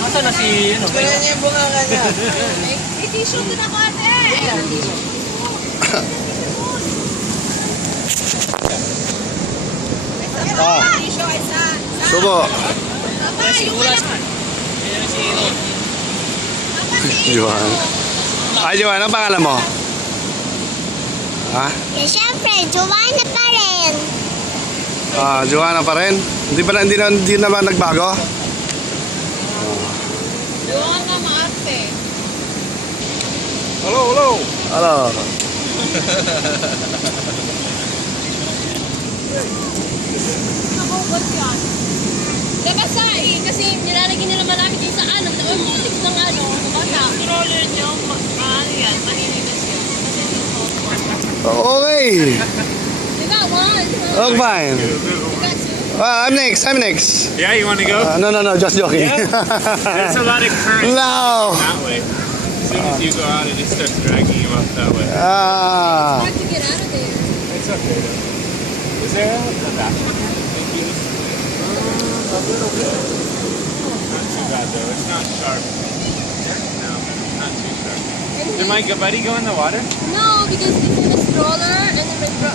Asa na si ano? Kaya niya yung bunganga niya. May tissue doon ako ate. Tissue ay sa. Subo. Juan. Ay, Juan, ano pangalan mo? Ha? Eh, syempre, Joanna pa rin. Ah, Juana pa rin? Hindi na ba nagbago? Joanna maate. Hello, hello. Hello. Nakaugot yan. Nabasa eh, kasi nilalagay nila marami din sa ano, putik ng ano, bata. Roller niyo, yan, maninigas yan. Kasi dito. Okay. Diba, one? Oh, fine. You got two? I'm next. Yeah, you want to go? No, just joking. There's a lot of current No. that way. As soon as you go out, it just starts dragging you up that way. Ah. Hard to get out of there. It's okay though. Is there a bathroom? Thank you. A little bit. Not too bad though. It's not sharp. No, not too sharp. Did my buddy go in the water? No, because it's in a stroller and then my brother